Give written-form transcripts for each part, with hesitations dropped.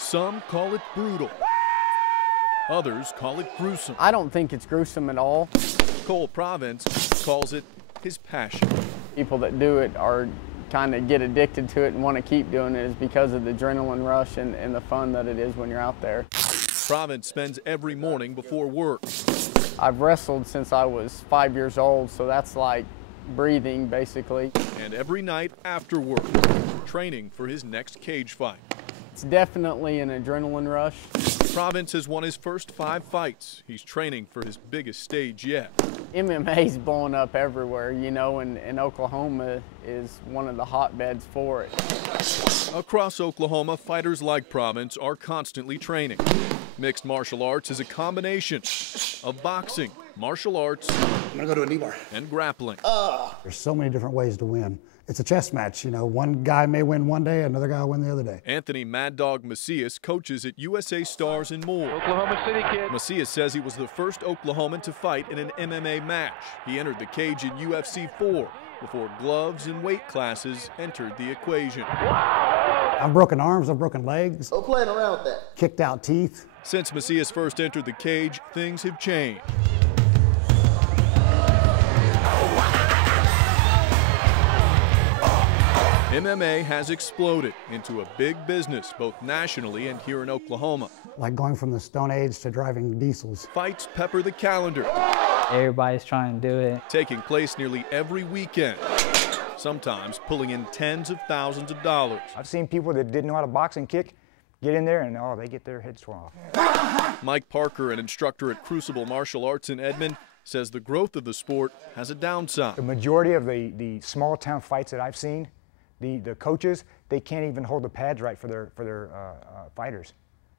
Some call it brutal. Others call it gruesome. I don't think it's gruesome at all. Cole Province calls it his passion. People that do it are kind of get addicted to it and want to keep doing it is because of the adrenaline rush and the fun that it is when you're out there. Province spends every morning before work. I've wrestled since I was 5 years old, so that's like breathing basically. And every night after work, training for his next cage fight. It's definitely an adrenaline rush. Province has won his first 5 fights. He's training for his biggest stage yet. MMA's blowing up everywhere, you know, and Oklahoma is one of the hotbeds for it. Across Oklahoma, fighters like Province are constantly training. Mixed martial arts is a combination of boxing, martial arts, I'm gonna go to a knee bar, and grappling. There's so many different ways to win. It's a chess match, you know. One guy may win one day, another guy will win the other day. Anthony Mad Dog Macias coaches at USA Stars and more. Oklahoma City kid. Macias says he was the first Oklahoman to fight in an MMA match. He entered the cage in UFC 4 before gloves and weight classes entered the equation. I've broken arms, I've broken legs. no playing around with that. Kicked out teeth. Since Macias first entered the cage, things have changed. MMA has exploded into a big business, both nationally and here in Oklahoma. Like going from the Stone Age to driving diesels. Fights pepper the calendar, Everybody's trying to do it. taking place nearly every weekend, sometimes pulling in tens of thousands of dollars. I've seen people that didn't know how to box and kick get in there and they get their heads torn off. Mike Parker, an instructor at Crucible Martial Arts in Edmond, says the growth of the sport has a downside. The majority of the small town fights that I've seen, the coaches, they can't even hold the pads right for their fighters.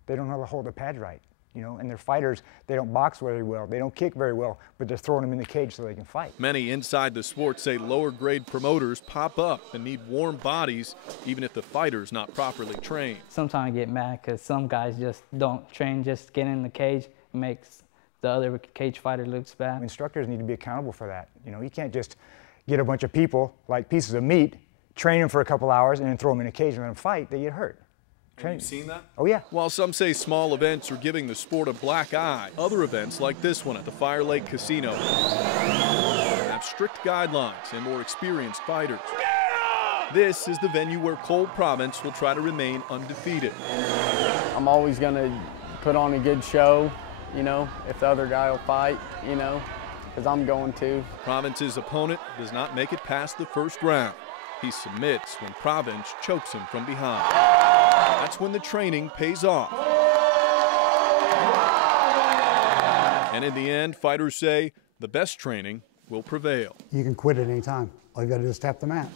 They don't know how to hold the pads right, you know, and their fighters, they don't box very well, they don't kick very well, but they're throwing them in the cage so they can fight. Many inside the sport say lower grade promoters pop up and need warm bodies even if the fighter's not properly trained. Sometimes I get mad because some guys just don't train, just get in the cage, makes the other cage fighter looks bad. Instructors need to be accountable for that. You know, you can't just get a bunch of people like pieces of meat, train them for a couple hours, and then throw them in a cage and let them fight. They get hurt. Have you seen that? Oh, yeah. While some say small events are giving the sport a black eye, other events like this one at the Fire Lake Casino have strict guidelines and more experienced fighters. This is the venue where Cole Province will try to remain undefeated. I'm always going to put on a good show, you know, if the other guy will fight, you know, because I'm going to. Province's opponent does not make it past the first round. He submits when Province chokes him from behind. That's when the training pays off. And in the end, fighters say the best training will prevail. You can quit at any time. All you got to do is tap the mat.